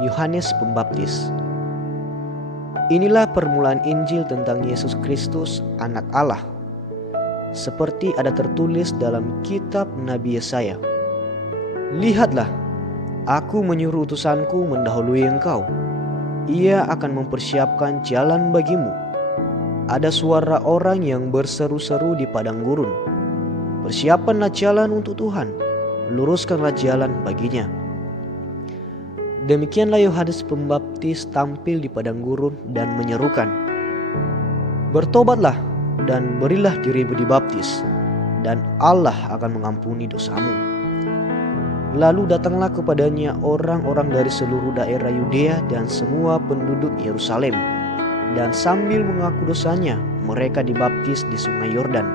Yohanes Pembaptis. Inilah permulaan Injil tentang Yesus Kristus, Anak Allah, seperti ada tertulis dalam kitab Nabi Yesaya. Lihatlah, aku menyuruh utusanku mendahului engkau. Ia akan mempersiapkan jalan bagimu. Ada suara orang yang berseru-seru di padang gurun. Persiapkanlah jalan untuk Tuhan, luruskanlah jalan baginya. Demikianlah Yohanes Pembaptis tampil di padang gurun dan menyerukan, "Bertobatlah dan berilah dirimu dibaptis, dan Allah akan mengampuni dosamu." Lalu datanglah kepadanya orang-orang dari seluruh daerah Yudea dan semua penduduk Yerusalem, dan sambil mengaku dosanya, mereka dibaptis di sungai Yordan.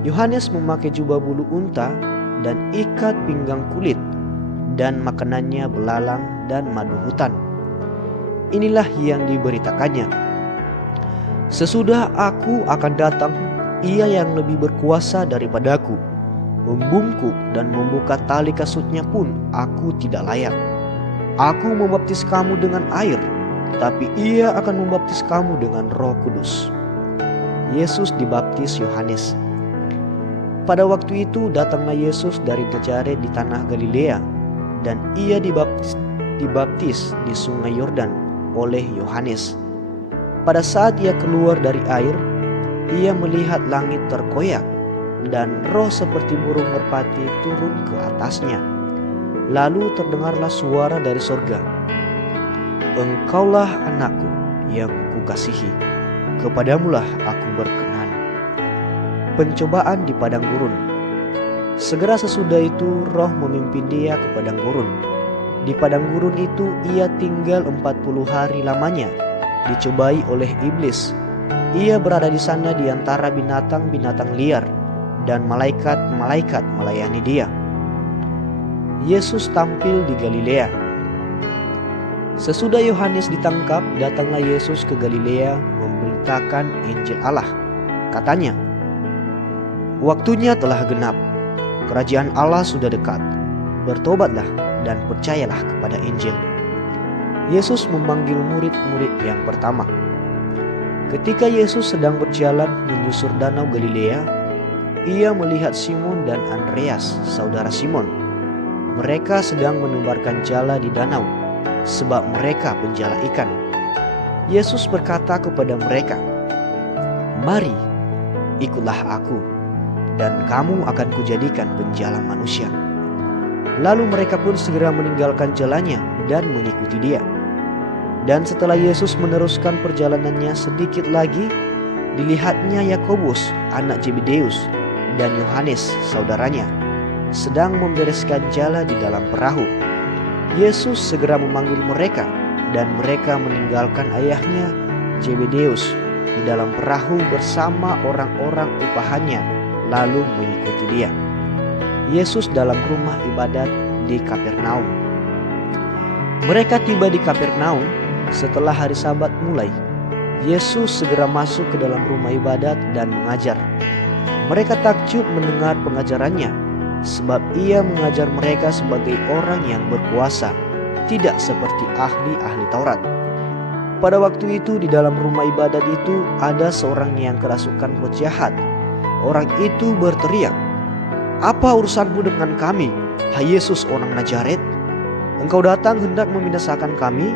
Yohanes memakai jubah bulu unta dan ikat pinggang kulit, dan makanannya belalang dan madu hutan. Inilah yang diberitakannya, "Sesudah aku akan datang, ia yang lebih berkuasa daripadaku. Membungkuk dan membuka tali kasutnya pun aku tidak layak. Aku membaptis kamu dengan air, tapi ia akan membaptis kamu dengan Roh Kudus." Yesus dibaptis Yohanes. Pada waktu itu datanglah Yesus dari Nazaret di tanah Galilea, dan ia dibaptis di sungai Yordan oleh Yohanes. Pada saat ia keluar dari air, ia melihat langit terkoyak dan roh seperti burung merpati turun ke atasnya. Lalu terdengarlah suara dari sorga, "Engkaulah anakku yang kukasihi, kepadamulah aku berkenan." Pencobaan di padang gurun. Segera sesudah itu roh memimpin dia ke padang gurun. Di padang gurun itu ia tinggal 40 hari lamanya, dicobai oleh iblis. Ia berada di sana di antara binatang-binatang liar, dan malaikat-malaikat melayani dia. Yesus tampil di Galilea. Sesudah Yohanes ditangkap, datanglah Yesus ke Galilea memberitakan Injil Allah. Katanya, "Waktunya telah genap. Kerajaan Allah sudah dekat. Bertobatlah dan percayalah kepada Injil." Yesus memanggil murid-murid yang pertama. Ketika Yesus sedang berjalan menyusur danau Galilea, ia melihat Simon dan Andreas, saudara Simon. Mereka sedang menebarkan jala di danau, sebab mereka penjala ikan. Yesus berkata kepada mereka, "Mari, ikutlah aku, dan kamu akan kujadikan penjala manusia." Lalu mereka pun segera meninggalkan jalannya dan mengikuti dia. Dan setelah Yesus meneruskan perjalanannya sedikit lagi, dilihatnya Yakobus anak Zebedeus dan Yohanes saudaranya sedang membereskan jala di dalam perahu. Yesus segera memanggil mereka, dan mereka meninggalkan ayahnya Zebedeus di dalam perahu bersama orang-orang upahannya, lalu mengikuti dia. Yesus dalam rumah ibadat di Kapernaum. Mereka tiba di Kapernaum setelah hari Sabat mulai. Yesus segera masuk ke dalam rumah ibadat dan mengajar. Mereka takjub mendengar pengajarannya, sebab ia mengajar mereka sebagai orang yang berkuasa, tidak seperti ahli-ahli Taurat. Pada waktu itu di dalam rumah ibadat itu ada seorang yang kerasukan roh jahat. Orang itu berteriak, "Apa urusanmu dengan kami, hai Yesus orang Nazaret? Engkau datang hendak membinasakan kami?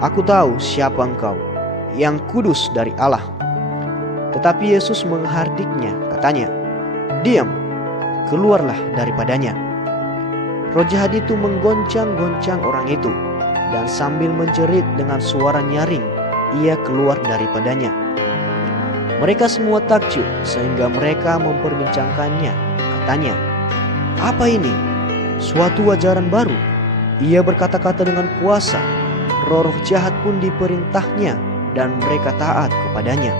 Aku tahu siapa engkau, yang kudus dari Allah." Tetapi Yesus menghardiknya, katanya, "Diam, keluarlah daripadanya." Roh jahat itu menggoncang-goncang orang itu, dan sambil menjerit dengan suara nyaring, ia keluar daripadanya. Mereka semua takjub sehingga mereka memperbincangkannya. Katanya, "Apa ini? Suatu ajaran baru. Ia berkata-kata dengan kuasa. Roh-roh jahat pun diperintahnya, dan mereka taat kepadanya."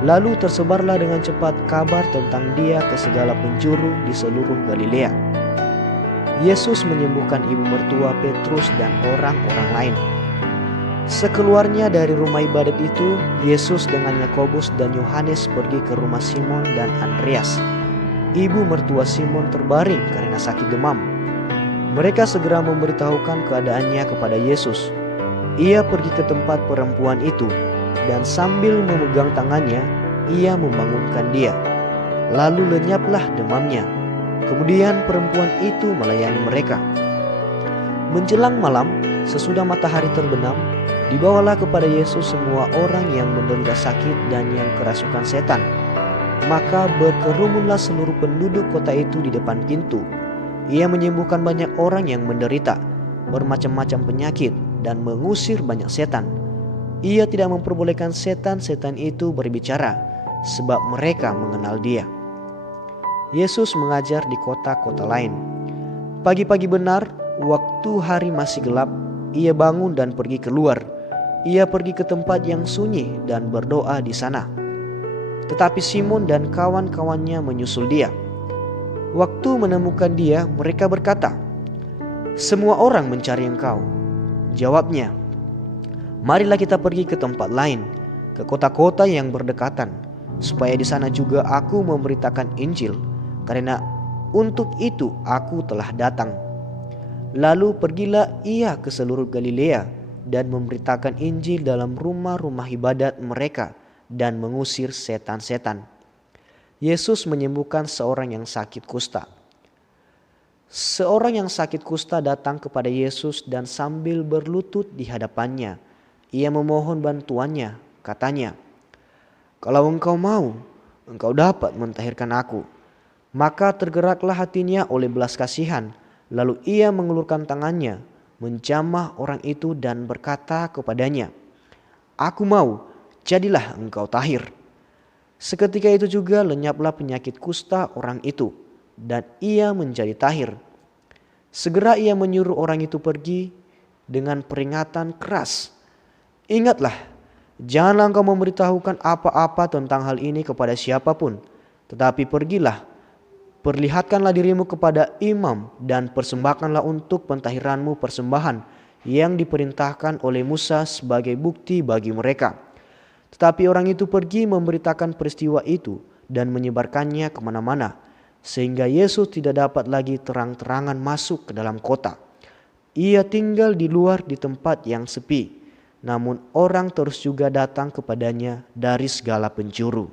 Lalu tersebarlah dengan cepat kabar tentang dia ke segala penjuru di seluruh Galilea. Yesus menyembuhkan ibu mertua Petrus dan orang-orang lain. Sekeluarnya dari rumah ibadat itu, Yesus dengan Yakobus dan Yohanes pergi ke rumah Simon dan Andreas. Ibu mertua Simon terbaring karena sakit demam. Mereka segera memberitahukan keadaannya kepada Yesus. Ia pergi ke tempat perempuan itu, dan sambil memegang tangannya, ia membangunkan dia. Lalu lenyaplah demamnya. Kemudian perempuan itu melayani mereka. Menjelang malam, sesudah matahari terbenam, dibawalah kepada Yesus semua orang yang menderita sakit dan yang kerasukan setan. Maka berkerumunlah seluruh penduduk kota itu di depan pintu. Ia menyembuhkan banyak orang yang menderita bermacam-macam penyakit dan mengusir banyak setan. Ia tidak memperbolehkan setan-setan itu berbicara, sebab mereka mengenal dia. Yesus mengajar di kota-kota lain. Pagi-pagi benar, waktu hari masih gelap, ia bangun dan pergi keluar. Ia pergi ke tempat yang sunyi dan berdoa di sana. Tetapi Simon dan kawan-kawannya menyusul dia. Waktu menemukan dia, mereka berkata, "Semua orang mencari engkau." Jawabnya, "Marilah kita pergi ke tempat lain, ke kota-kota yang berdekatan, supaya di sana juga aku memberitakan Injil, karena untuk itu aku telah datang." Lalu pergilah ia ke seluruh Galilea dan memberitakan Injil dalam rumah-rumah ibadat mereka dan mengusir setan-setan. Yesus menyembuhkan seorang yang sakit kusta. Seorang yang sakit kusta datang kepada Yesus dan sambil berlutut di hadapannya, ia memohon bantuannya. Katanya, "Kalau engkau mau, engkau dapat mentahirkan aku." Maka tergeraklah hatinya oleh belas kasihan. Lalu ia mengulurkan tangannya, menjamah orang itu dan berkata kepadanya, "Aku mau, jadilah engkau tahir." Seketika itu juga lenyaplah penyakit kusta orang itu, dan ia menjadi tahir. Segera ia menyuruh orang itu pergi dengan peringatan keras, "Ingatlah, janganlah engkau memberitahukan apa-apa tentang hal ini kepada siapapun, tetapi pergilah, perlihatkanlah dirimu kepada imam dan persembahkanlah untuk pentahiranmu persembahan yang diperintahkan oleh Musa sebagai bukti bagi mereka." Tetapi orang itu pergi memberitakan peristiwa itu dan menyebarkannya kemana-mana, sehingga Yesus tidak dapat lagi terang-terangan masuk ke dalam kota. Ia tinggal di luar di tempat yang sepi, namun orang terus juga datang kepadanya dari segala penjuru.